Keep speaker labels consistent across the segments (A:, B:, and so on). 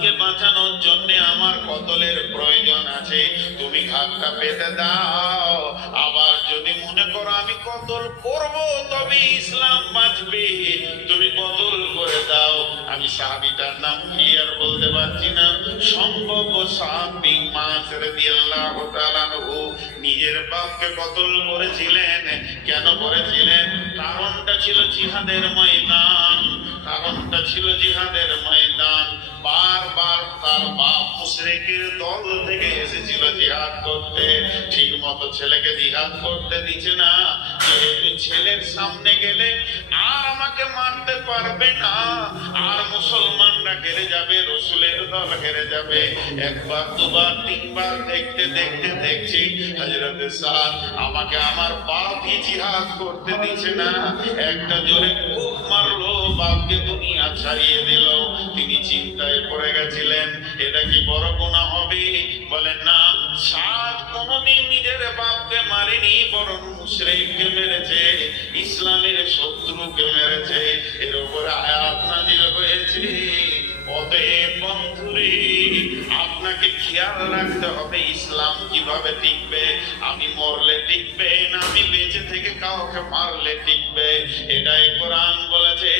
A: বাপকে বাঁচানোর জন্য আমার কতলের প্রয়োজন আছে? তুমি হাতটা পেতে দাও। আবার যদি মনে করো আমি কতল করব, তবে ইসলাম বাঁচবে। তুমি কতল করে দাও। আমি সাহাবিটার নাম ক্লিয়ার বলতে পারছি না। সম্ভব সাহাবি নিজের বাপকে কতল করেছিলেন? কেন করেছিলেন? কারণটা ছিল জিহাদের ময়দান। কারণটা ছিল জিহাদের ময়দান। বারবার তার বাপ মুশরিকের দল থেকে এসেছিল জিহাদ করতে। ঠিক মতো ছেলেকে জিহাদ করতে দিচ্ছে না ছেলের সামনে গেলে আর আমাকে মারতে পারবে না। আর মুসলমানরা ঘেরে যাবে, রসুলের দল ঘেরে যাবে। একবার, দুবার, তিনবার দেখতে দেখতে দেখছি হজরত সাদ আমাকে আমার বাপই জিহাদ করতে দিচ্ছে না। একটা জোরে খুব মারলো, বাপকে দুনিয়া ছাড়িয়ে দিল। তিনি চিন্তায় পড়ে গেছিলেন, এটা কি বড় গুণা হবে? বলেন না সাত কোনদিন নিজের বাপকে মেরেছে, ইসলামের শত্রুকে মেরেছে। এর উপরে আয়াত নাজিল হয়েছে। অতএব বন্ধুরে, আপনাকে খেয়াল রাখতে হবে, ইসলাম কীভাবে টিকবে? আমি মরলে টিকবে না, আমি বেঁচে থেকে কাউকে মারলে টিকবে? এটাই কোরআন বলেছে,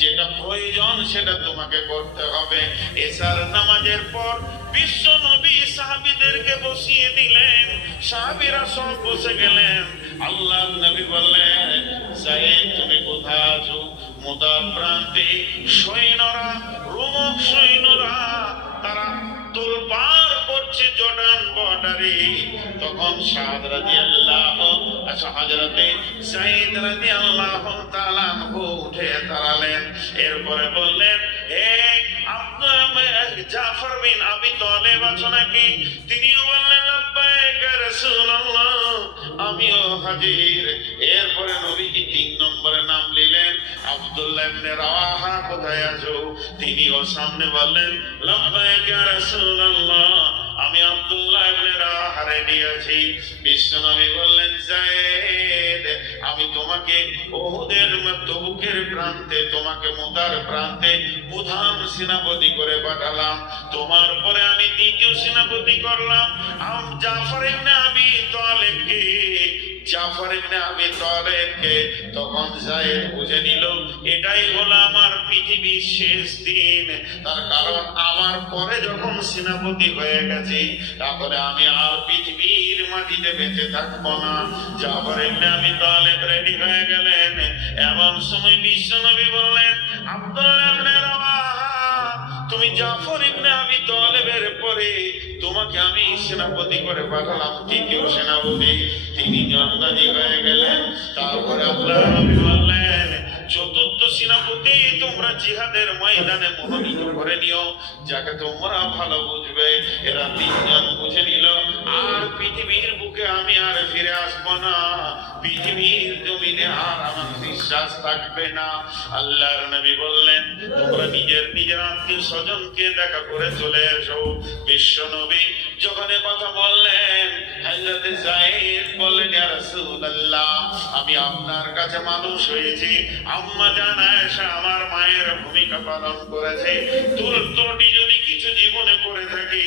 A: যেটা প্রয়োজন সেটা তোমাকে করতে হবে। এসার নামাজের পর বিশ্ব নবী সাহাবিদেরকে বসিয়ে দিলেন। সাহাবিরা সব বসে গেলেন। আল্লাহ নবী বললেন সাহেব তুমি কোথায় আছো? মোদার প্রান্তে সৈন্যরা, রোমক সৈন্যরা, তারা তোলপার করছে জর্ডান বর্ডারে। তখন সাদ রাদিয়াল্লাহু আচ্ছা হযরতে সাইদ রাদিয়াল্লাহু তাআলা আনহু উঠে দাঁড়ালেন। এরপরে বললেন হে আপনার জাফর বিন আবি তালেব আছো নাকি? তিনিও বললেন আমিও হাজির। এরপরে নবীজি তিন নম্বরে নাম নিলেন, আব্দুল্লাহ ইবনে রাওয়াহা, কোথায় আছো? তিনিও সামনে বললেন লম্বায় রাসূলুল্লাহ। আমি আব্দুল্লাহ ইবনে রাহারে নিয়েছি। বিশ্বনবী বললেন যায়েদ আমি তোমাকে ওহুদের তবুকের প্রান্তে, তোমাকে মুদার প্রান্তে প্রধান সেনাপতি করে পাঠালাম। তোমার পরে আমি দ্বিতীয় সেনাপতি করলাম। আম জাফর ইবনে আবি তালেবকে জাফর ইবনে আবি তালেবকে তখন জায়েদ বুঝে নিল, এটাই হলো আমার পৃথিবীর শেষ দিন। তার কারণ আমার পরে যখন সেনাপতি হয়ে গেছি, তারপরে আমি আর পৃথিবীর মাটিতে বেঁচে থাকব না। জাফর ইবনে আবি তালেব রেডি হয়ে গেলেন এমন সময় বিশ্বনবী বললেন আব্দুল্লাহ তুমি জাফর ইবনে আবি তালেবের পরে তোমাকে আমি সেনাপতি করে পাঠালাম, তৃতীয় সেনাপতি। তিনি জন্দাজি হয়ে গেলেন। তারপরে আল্লাহ বললেন, চতুর্থ সেনাপতি, তোমরা জিহাদের ময়দানে মনোনীত করে নিও। যাকে তোমরা ভালো বুঝবে, এরা তিনজন বুঝে নিল। আর বিশ্বাস থাকবে না, আল্লাহর নবী বললেন, তোমরা নিজের নিজের আত্মীয় স্বজনকে দেখা করে চলে এসো। বিশ্ব নবী যখন কথা বললেন, হযরতে যায়েদ বললেন, ইয়া রাসূলুল্লাহ, আমি আপনার কাছে মানুষ হয়েছি। আম্মা জান আয়েশা আমার মায়ের ভূমিকা পালন করেছে। তুল কিছু জীবনে করে থাকি,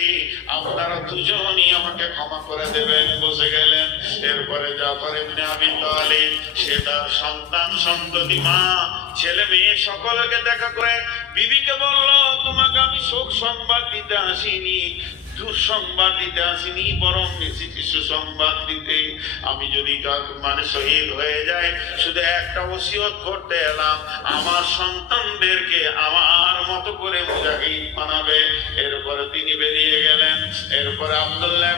A: আপনারা দুজনই আমাকে ক্ষমা করে দেবেন, বসে গেলেন। এরপরে জাফর ইবনে আবি তালিব, সে তার সন্তান সন্ততি মা, ছেলে মেয়ে সকলকে দেখা করে, বিবিকে বলল, তোমাকে আমি শোক সংবাদ দিতে আসিনি। দুঃসংবাদ দিতে আসিনি, বরং এসেছি সুসংবাদ দিতে। আমি যদি মানে শহীদ হয়ে যায় শুধু একটা ওসিয়ত করতে এলাম, আমার সন্তানদেরকে আমার মতো করে মুজাহিদ বানাবে। এরপরে তিনি বেরিয়ে গেলেন। এরপরে আব্দুল্লাহ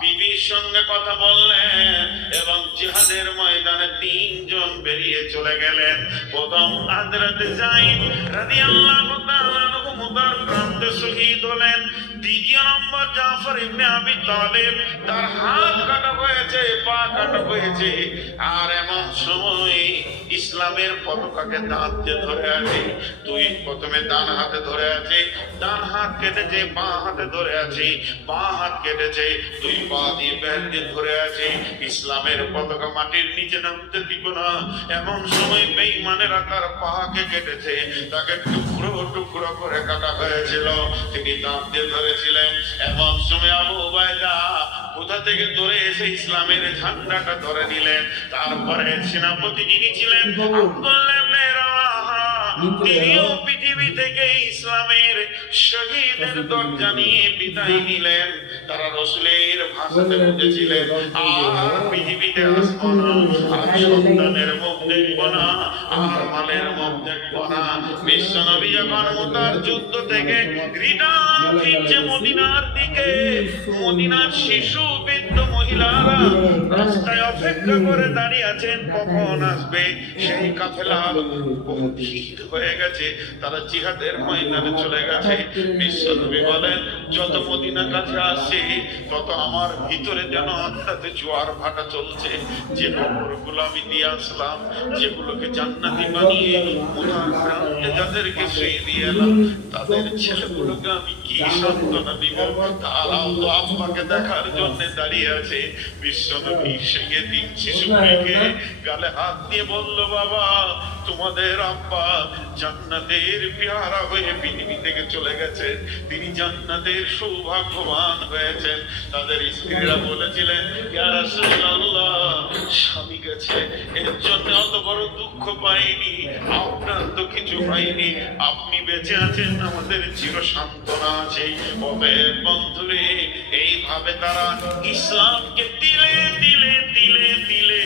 A: বিবির সঙ্গে কথা বললেন এবং জিহাদের ময়দানে তিনজন বেরিয়ে চলে গেলেন। প্রথম হাজরাতে যাইদ রাদিয়াল্লাহু তাআলা আনহু মুদার শহীদ হলেন। দ্বিতীয় নম্বর জাফর ইবনে আবি তালেব, তার হাত কাটা হয়েছে, পা কাটা হয়েছে। আর এমন সময় ইসলামের পতাকাকে দাঁত দিয়ে ধরে আছে তুই প্রথমে ডান হাতে ধরে আছে, ডান হাত কেটেছে, বাঁ হাতে ধরে আছে, বাঁ হাত কেটেছে, দুই পা দিয়ে ব্যাগ দিয়ে ধরে আছে। ইসলামের পতাকা মাটির নিচে নামতে দিব না, এমন সময় বেঈমানেরা তার পাকে কেটেছে, তাকে টুকরো টুকরো করে কাটা হয়েছিল। তিনি দাঁত দিয়ে ধরেছিলেন, এমন সময় আবু উবায়দা কোথা থেকে ধরে এসে ইসলামের ঝান্ডাটা ধরে নিলেন? তারপরে সেনাপতি যিনি ছিলেন তিনিও পৃথিবী থেকে ইসলামের শহীদের দরজা নিয়ে বিদায় নিলেন। তারা রসুলের ভাষাতে বুঝেছিলেন আর পৃথিবীতে আসব না, আর সন্তানের মুখ দেখব না, আর মালের মুখ দেখব না। বিশ্বনবী যখন মোতার যুদ্ধ থেকে ফিরছে মদিনার দিকে, মদিনার শিশু মহিলারা রাস্তায় অপেক্ষা করে দাঁড়িয়ে আছেন কখন আসবে? সেই কাফেলা বহু হয়ে গেছে। তারা জিহাদের ময়দানে চলে গেছে। বিশ্বনবী বলেন যত মদিনা কাছে আসছে তত আমার ভিতরে যেন আত্মাতে জোয়ার ভাটা চলছে। যে খবরগুলো আমি দিয়ে আসলাম যেগুলোকে জান্নাতি বানিয়ে প্রান্তে যাদেরকে শুয়ে দিয়ে এলাম তাদের ছেলেগুলোকে আমি কি সান্ত্বনা দিব? তারাও তো আব্বাকে দেখার জন্য দাঁড়িয়ে আছে। বিশ্বনবী সেই দিন শিশুটিকে গালে হাত দিয়ে বলল বাবা তোমাদের আব্বা জান্নাতের পেয়ারা হয়ে পৃথিবী থেকে চলে গেছেন তিনি জান্নাতের সৌভাগ্যবান হয়েছেন। তাদের স্ত্রীরা বলেছিলেন স্বামী গেছে। এর জন্য অত বড় দুঃখ পাইনি, আপনার তো কিছু পাইনি। আপনি বেঁচে আছেন, আমাদের চির সান্ত্বনা আছে। অতএব বন্ধুরে, এইভাবে তারা ইসলামকে দিলে দিলে দিলে দিলে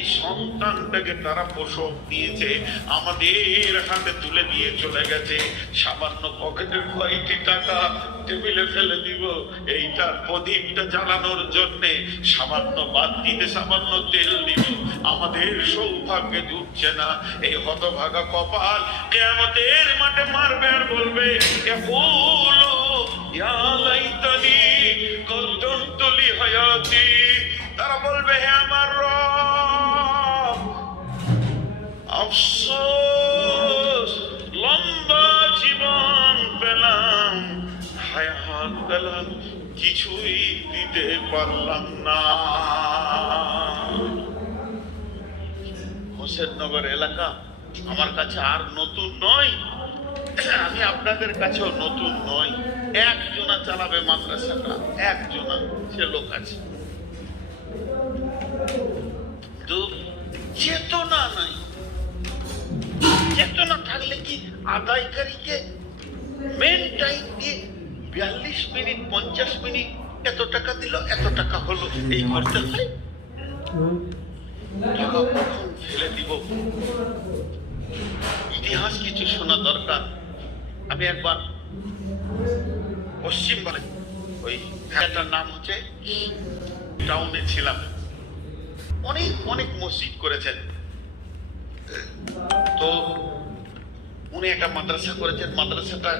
A: এই সন্তানটাকে তারা প্রসব দিয়েছে, আমাদের হাতে তুলে দিয়ে চলে গেছে। সামান্য পকেটের কয়েকটি টাকা টেবিলে ফেলে দিব। এইটার প্রদীপটা জ্বালানোর জন্য সামান্য বাদ দিতে সামান্য তেল দিব। আমাদের সৌভাগ্যে জুটছে না। এই হতভাগা কপাল কেমতের মাঠে মারবে আর বলবে একুলো ইয়া লাইতানি কদ্দমতু লি হায়াতি। তারা বলবে, হে আমার রব আফসোস, লম্বা জীবন পেলাম। হায়াত পেলাম, কিছুই দিতে পারলাম না। হোসেননগর এলাকা আমার কাছে আর নতুন নয়। আমি আপনাদের কাছেও নতুন নয় একজনা চালাবে মাদ্রাসাটা একজনা সে লোক আছে। চেতনা নাই। চেতনা থাকলে কি আদায়কারীকে মেন টাইম দিয়ে বিয়াল্লিশ মিনিট, পঞ্চাশ মিনিট এত টাকা দিল, এত টাকা হলো? এই করতে হয় টাকা কখন ফেলে দিব। ইতিহাস কিছু শোনা দরকার। আমি একবার পশ্চিম বাংলায় ওই হ্যাঁটার নাম হচ্ছে টাউনে ছিলাম। অনেক অনেক মসজিদ করেছেন। তো উনি একটা মাদ্রাসা করেছেন। মাদ্রাসাটা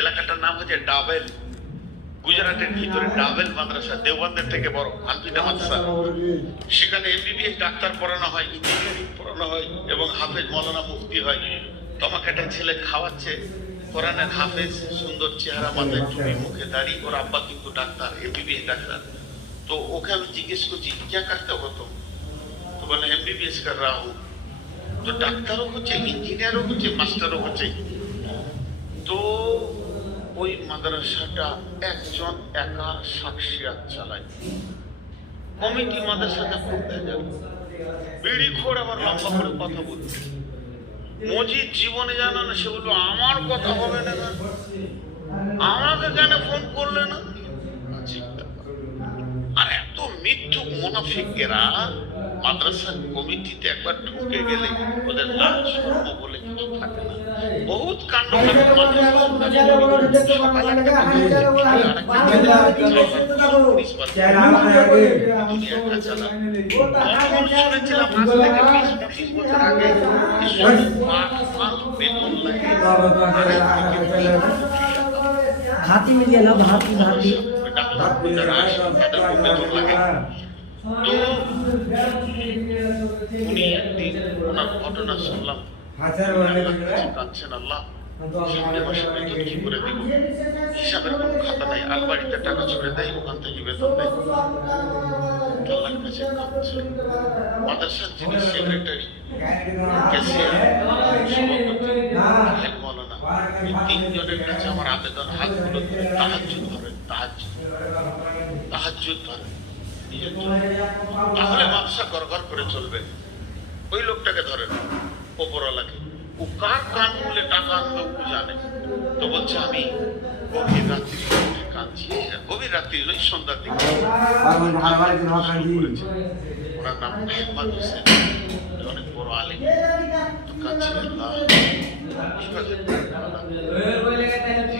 A: এলাকাটার নাম হচ্ছে ডাবেল। গুজরাটের ভিতরে ডাবেল মাদ্রাসা, দেওবন্দের থেকে বড় হানফিদা মাদ্রাসা। সেখানে এমবিবিএস ডাক্তার পড়ানো হয় ইঞ্জিনিয়ারিং পড়ানো হয় এবং হাফেজ মৌলানা মুফতি হয়। তো একটা ছেলে খাওয়াচ্ছে, কোরআনের হাফেজ, সুন্দর চেহারা, মাথায় টুপি, মুখে দাড়ি, ওর আব্বা কিন্তু ডাক্তার এমবিবিএস ডাক্তার। তো ওকে আমি জিজ্ঞেস করছি ক্যা করতে হতো? তো বলে এমবিবিএস কার রাহুল তো ডাক্তারও হচ্ছে, ইঞ্জিনিয়ারও হচ্ছে, মাস্টারও হচ্ছে। তো ওই মাদ্রাসাটা একজন একা সাক্ষিয়াত চালায়। কমিটি মাদ্রাসাতে খুব ভেজাল। বিড়ি খোর আবার লম্বা করে কথা বলছে। মজিদ জীবনে জানো না, সে বলল, আমার কথা হবে না আমাকে কেন ফোন করলে না? চিন্তা আর এত মিথ্যুক মুনাফিকেরা মাদ্রাসা কমিটিতে একবার ঢুকে গেলে ওদের লাভ শর্ম বলে কিছু থাকে না বহুত কাণ্ড করে মাদ্রাসা সকালে একটা কমিটি, আর একটা পুলিশ বাড়ি। উনি একা চালান। তখন শুনেছিলাম আজ থেকে বিশ পঁচিশ বছর আগে এসব মাঠ মাঠ বেতন লাগে আর একদিকে
B: হাতি মিলিয়ে না ভাতি ভাতি
A: তো উনি একদিন ওনার ঘটনা শুনলাম। আল্লাহ। কি করে দিব? হিসাবের কোনো খাতা নাই। আলবাড়িতে টাকা ছুড়ে দেয় ওখান থেকে বেতন দেয়। আল্লাহর কাছে কাঁদছে। মাদ্রাসার যিনি সেক্রেটারি ক্যাশিয়ার সভাপতি হেড মৌলানা এই তিনজনের কাছে আমার আবেদন হাতগুলো তাহাজ্জুদ ধরেন তাহাজ্জুদ তাহাজ্জুদ ধরেন নিজের জন্য। তাহলে ব্যবসা গড়গড় করে চলবে। ওই লোকটাকে ধরেন ওপরওয়ালাকে। ও কার কান খুলে টাকা আনবে ও জানে। তো বলছে আমি গভীর রাত্রি কাঁদছি। গভীর রাত্রি নয় সন্ধ্যার দিকে। ওনার নাম আহমদ হোসেন। অনেক বড় আলিম। তো কাঁদছি আল্লাহ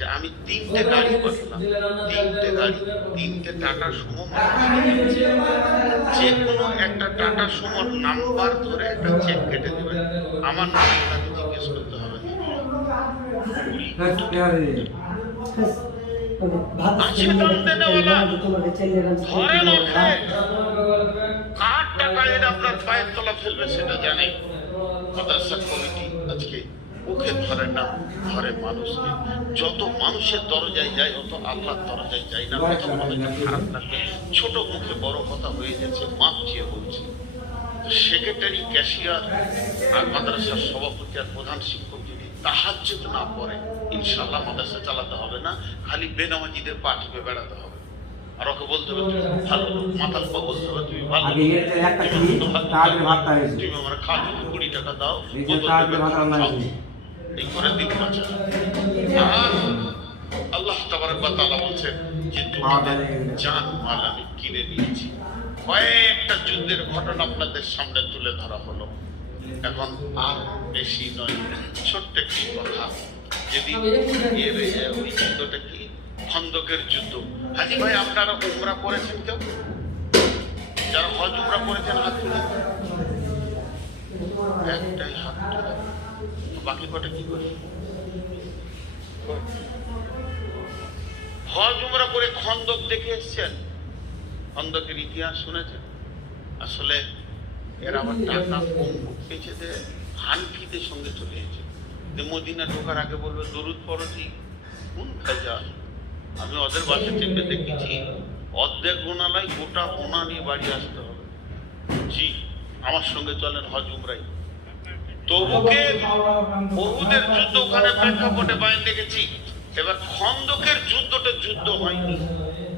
A: যে আমি তিনটে গাড়ি করলাম তিনটে গাড়ি, তিনটে টাটা সুমো যে কোনো একটা টাটা সুমোর নাম্বার ধরে একটা চেক কেটে দেবে। আমার নামে জিজ্ঞেস করতে হবে কার টাকা আপনার পায়ের তলা ফেলবে সেটা জানে মাদ্রাসা কমিটি আজকে। ওকে ধরে না ধরে মানুষকে। যত মানুষের দরজায় যায় অত আল্লাহর দরজায় যায় না। কত মানুষের খারাপ লাগবে ছোট মুখে বড় কথা হয়ে গেছে মাপ চেয়ে বলছি। সেক্রেটারি ক্যাশিয়ার আর মাদ্রাসার সভাপতি আর প্রধান শিক্ষক যদি তাহাজ্জুদ না পড়ে ইনশাল্লাহ মাদ্রাসা চালাতে হবে না খালি বেনামাজিদের পা টিপে বেড়াতে হবে। আর ওকে বলতে হবে তুমি ভালো মাতাল বলতে হবে তুমি ভালো। তুমি আমার খাওয়া কুড়ি টাকা দাও
C: এই
A: করে দিন বাঁচা। আল্লাহ তাবারক ওয়া তাআলা বলছেন যে তোমাদের জান মাল আমি কিনে নিয়েছি। কয়েকটা যুদ্ধের ঘটনা আপনাদের সামনে তুলে ধরা হলো। এখন আর বেশি নয়। ছোট্ট একটি কথা। এর এ, ওই যুদ্ধটা কি? খন্দকের যুদ্ধ। হাজি ভাই আপনারা উমরা করেছেন কেউ? যারা হজ উমরা করেছেন হাত তুলে একটাই হাত তুলে বাকি কটা কি করে? হজ উমরা করে খন্দক দেখে এসছেন। খন্দকের ইতিহাস শুনেছেন? আসলে এর আবার টাকা কম পেয়েছে যে হানফিদের সঙ্গে চলে এসেছে। যে মদিনা ঢোকার আগে বলবে, দরুদ পরতি কোন খাজা আমি ওদের বাসে চেপে দেখেছি। অর্ধেক গোনালাই গোটা ওনা নিয়ে বাড়ি আসতে হবে। জি, আমার সঙ্গে চলেন হজ উমরাই। তবুকে বহুদের যুদ্ধ ওখানে প্রেক্ষাপটে বাইন দেখেছি। এবার খন্দকের যুদ্ধটা যুদ্ধ হয়নি।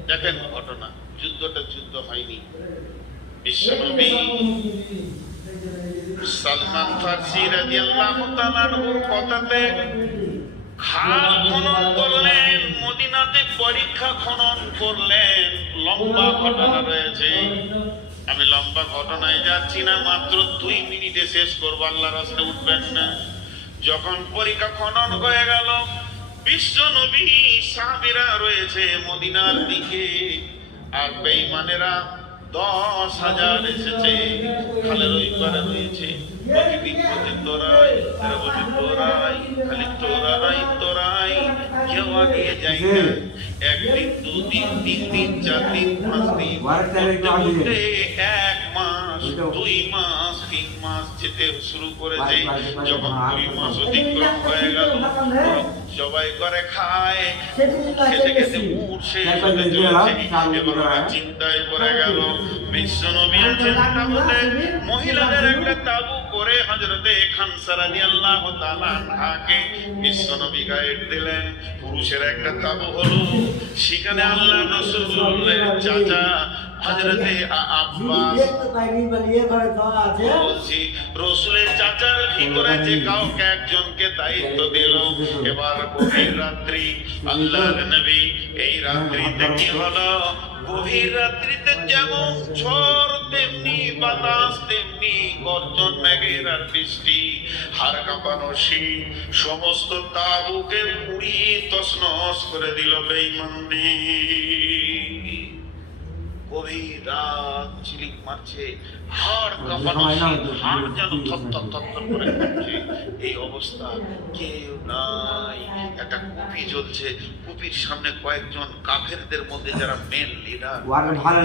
A: দেখেন ঘটনা, যুদ্ধটা যুদ্ধ হয়নি। বিশ্বনবী সালমান ফার্সি রাদিয়াল্লাহু তাআলার কথাতে খাল খনন করলেন, মদিনাতে পরীক্ষা খনন করলেন। লম্বা ঘটনা রয়েছে। আমি লম্বা ঘটনায় যাচ্ছি না, মাত্র দুই মিনিটে শেষ করব, আল্লাহ রাস্তায় উঠবেন না। যখন পরীক্ষা খনন হয়ে গেল, বিশ্ব নবী সাহাবিরা রয়েছে মদিনার দিকে। আর বেইমানেরা দশ হাজার এসেছে, খালের ওই রয়েছে। তোরাই তারা তোরাই খালি তোরাই তোরাই কেউ আগিয়ে যাই না একদিন দুদিন তিন দিন চার দিন পাঁচ দিন এক মাস দুই মাস তিন মাস যেতে শুরু করেছে যখন দুই মাস অতিক্রম হয়ে গেল সবাই করে খায় খেতে খেতে মূর্ছে হতে চলেছে এবার চিন্তায় পড়ে গেল বিশ্ব নবী আছেন মহিলাদের একটা তাবু করে হজরতে খানসা রাদিয়াল্লাহু তাআলা আনহাকে বিশ্ব নবী গাইড দিলেন। পুরুষের একটা তাবু হলো, সেখানে আল্লাহ রাসূলের চাচা এবার গভীর রাত্রি আল্লাহ নবী, এই রাত্রিতে কি হলো? গভীর রাত্রিতে যেমন ঝড়, তেমনি বাতাস, তেমনি গর্জন, মেঘের আর বৃষ্টি। হার কাঁপানো শীত, সমস্ত তাবুকে পুড়িয়ে তসনস করে দিল বেঈমানদের গভীর রাত ঝিলিক মারছে হাড় কাঁপানো হাড় যেন থরথর করে এই অবস্থা কেউ নাই। একটা কুপি জ্বলছে। কুপির সামনে কয়েকজন কাফেরদের মধ্যে যারা মেন লিডার
C: ভালো।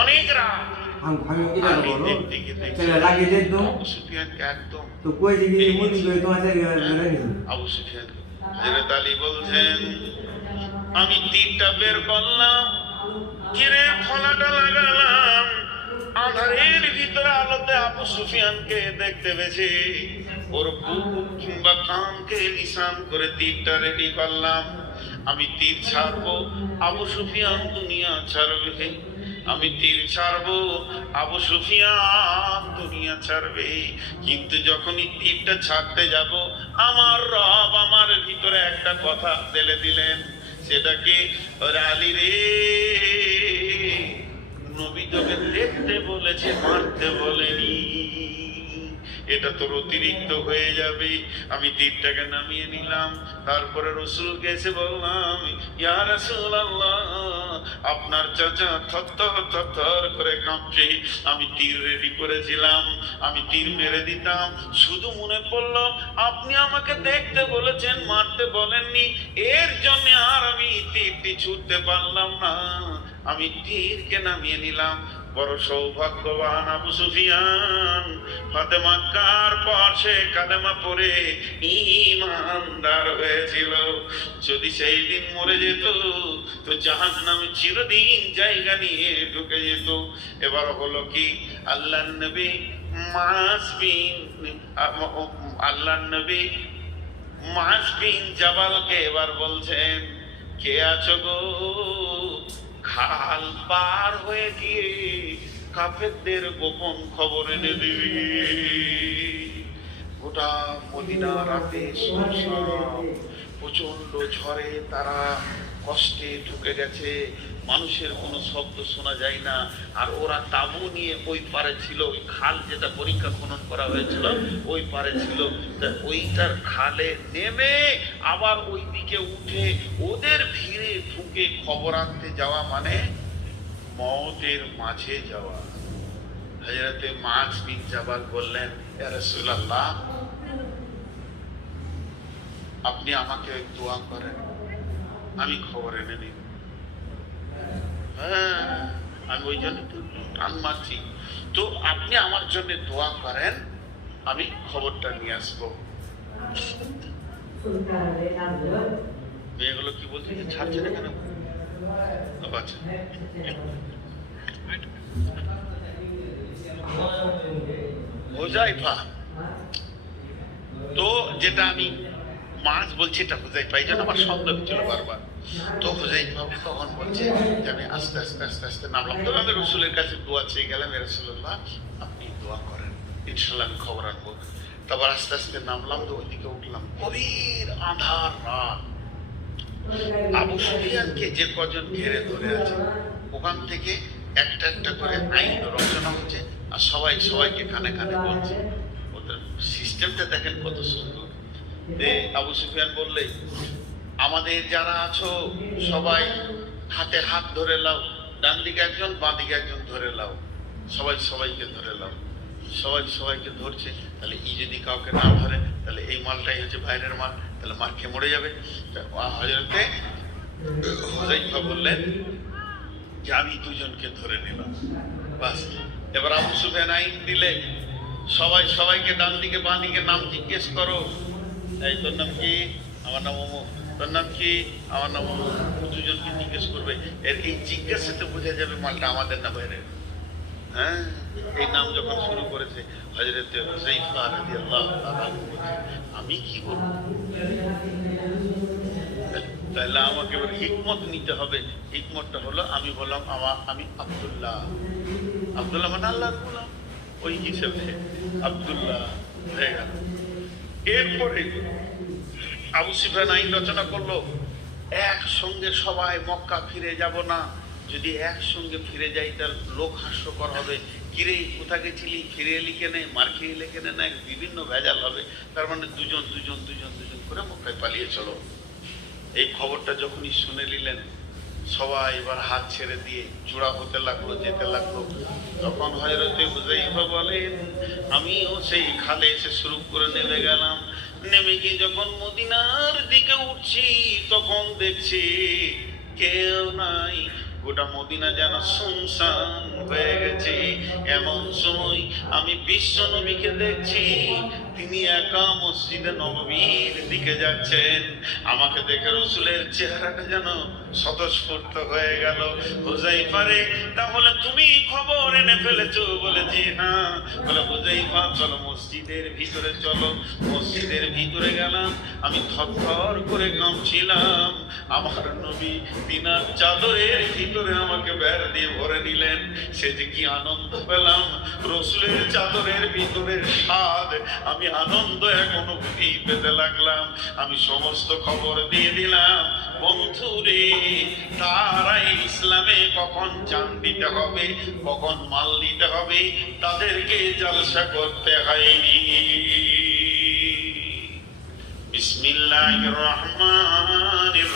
A: অনেক রাত
C: আমি তো কই কই তোমার
A: হযরত আলী বলছেন তীরটা বের করলাম তীরের ফলাটা লাগালাম আধারের ভিতরে আলোতে আবু সুফিয়ানকে দেখতে পেয়েছি ওর বুক কিংবা কানকে নিশান করে তীরটা রেডি করলাম আমি তীর ছাড়বো আবু সুফিয়ান দুনিয়া ছাড়বে আমি তীর ছাড়বো, আবু সুফিয়ান দুনিয়া ছাড়বে। কিন্তু যখনই তীরটা ছাড়তে যাব, আমার রব আমার ভিতরে একটা কথা ফেলে দিলেন। সেটাকে আলী রে, নবী তোকে দেখতে বলেছে, মারতে বলেনি। এটা তোর অতিরিক্ত হয়ে যাবে। আমি তীরটাকে নামিয়ে নিলাম। তারপরে রসুল গেছে বললাম, ইয়া রাসূল আপনার চাচা থর থরথর করে কাঁপছে। আমি তীর রেডি করেছিলাম। আমি তীর মেরে দিতাম। শুধু মনে পড়ল, আপনি আমাকে দেখতে বলেছেন, মারতে বলেননি। এর জন্য আর আমি তীরটি ছুটতে পারলাম না। আমি তীরকে নামিয়ে নিলাম। বড় সৌভাগ্যবান আবু সুফিয়ান। ফাতেমা কার পর সে কালেমা পড়ে ইমানদার হয়েছিল? যদি সেই দিন মরে যেত, তো জাহান নামে চিরদিন জায়গা নিয়ে ঢুকে যেত। এবার হলো কি? আল্লাহ নবী মাস বিন আল্লাহ নবী মাস বিন জাবালকে এবার বলছেন, কে আছো গো? খাল পার হয়ে গিয়ে কাফেরদের গোপন খবর এনে দিবি। গোটা মদিনা রাতে প্রচণ্ড ঝড়ে তারা কষ্টে ঢুকে গেছে, মানুষের কোনো শব্দ শোনা যায় না। আর ওরা তাবু নিয়ে ওই পারে ছিল, ওই খাল যেটা পরীক্ষা খনন করা হয়েছিল, ওই পারে ছিল। ওইটার খালে নেমে আবার ওই দিকে উঠে ওদের ভিড়ে ঢুকে খবর আনতে যাওয়া মানে মতের মাঝে যাওয়া। হজরতে মাছ বিন জাবাল বললেন, "ইয়া রাসূলুল্লাহ, আপনি আমাকে দোয়া করেন। আমি খবর এনে নিব হ্যাঁ আমি ওই জন্য টান মারছি। তো আপনি আমার জন্য দোয়া করেন, আমি খবরটা নিয়ে আসব। মেয়েগুলো কি বলছে যে ছাড়ছে না কেন? আচ্ছা। হোজাইফা তো যেটা আমি মাছ বলছি, এটা হোজাইফা এই জন্য আমার সন্দেহ ছিল বারবার। তো হোজাইফা তখন বলছে যে, আমি আস্তে আস্তে আস্তে আস্তে নামলাম। তো আমি রসুলের কাছে দোয়া চেয়ে গেলাম রসুল্লাহ আপনি দোয়া করেন ইনশাল্লাহ আমি খবর আনব। তারপর আস্তে আস্তে নামলাম, তো ওইদিকে উঠলাম, গভীর আধার রাত। আবু সুফিয়ানকে যে কজন ঘেরে ধরে আছে, ওখান থেকে একটা একটা করে আইন রচনা হচ্ছে, আর সবাই, সবাইকে কানে কানে বলছে। ওদের সিস্টেমটা দেখেন কত সুন্দর। আবু সুফিয়ান বললে, আমাদের যারা আছো সবাই হাতে হাত ধরে লাও ডান দিকে একজন বাঁ দিকে একজন ধরে লাও সবাই সবাইকে ধরে লাও সবাই সবাইকে ধরছে। তাহলে ই যদি কাউকে না ধরে, তাহলে এই মালটাই হচ্ছে বাইরের মাল। তাহলে মার খেয়ে মরে যাবে। হজরতে হোজাইফা বললেন, যে আমি দুজনকে ধরে নিলাম। বাস, এবার আবু সুফিয়ান আইন দিলে সবাই সবাইকে ডান দিকে বাঁ দিকে নাম জিজ্ঞেস করো। এই তোর নাম কি? আমার নাম অমুক তোর নাম কি? আমার নাম অমুক দুজনকে জিজ্ঞেস করবে। এর এই জিজ্ঞাসাতে বোঝা যাবে মালটা আমাদের না বাইরে হ্যাঁ? এই নাম যখন শুরু করেছে হজরত হুসাইফা আনহু বলছে, আমি কি করব তাহলে আমাকে এবার হিকমত নিতে হবে। হিকমতটা হলো আমি বললাম আমার আমি আব্দুল্লাহ। আব্দুল্লাহ মানে আল্লাহর গোলাম। ওই হিসেবে আব্দুল্লাহ হয়ে গেল। এরপরে আবু সিফান আইন রচনা করল, একসঙ্গে সবাই মক্কা ফিরে যাব না। যদি একসঙ্গে ফিরে যাই, তার লোক হাস্যকর হবে। কিরে কোথা গেছিলি? ফিরে এলি কেনে? মার খেয়ে এলে কেনে না? বিভিন্ন ভেজাল হবে। তার মানে দুজন দুজন দুজন দুজন করে মক্কায় পালিয়ে চলো। এই খবরটা যখনই শুনে নিলেন সবাই এবার হাত ছেড়ে দিয়ে চূড়া হতে লাগল, যেতে লাগল। তখন হজরতে হুজাইফা বলেন, আমিও সেই খালে এসে শুরু করে নেমে গেলাম। নেমে গিয়ে যখন মদিনার দিকে উঠছি, তখন দেখছি কেউ নাই। গোটা মদিনা যেন শুনশান হয়ে গেছে। এমন সময় আমি বিশ্ব নবীকে দেখছি। তিনি একা মসজিদে নববীর দিকে যাচ্ছেন। আমাকে দেখে রসুলের চেহারাটা যেন স্বতঃস্ফূর্ত হয়ে গেল। হুজাইফারে, তাহলে তুমি খবর এনে ফেলেছো? বলেছি হ্যাঁ বলে, হুজাইফা, চলো মসজিদের ভিতরে চলো। মসজিদের ভিতরে গেলাম। আমি থরথর করে কাঁপছিলাম। আমার নবী তিনার চাদরের ভিতরে আমাকে দিয়ে ভরে নিলেন সে যে কি আনন্দ পেলাম। রসুলের চাদরের ভিতরের স্বাদ। আমি আনন্দ এক অনুভূতি পেতে লাগলাম। আমি সমস্ত খবর দিয়ে দিলাম। বন্ধু রে তারাই ইসলামে কখন জান দিতে হবে? কখন মাল দিতে হবে? তাদেরকে জলসা করতে হয়নি। বিসমিল্লাহির রহমানির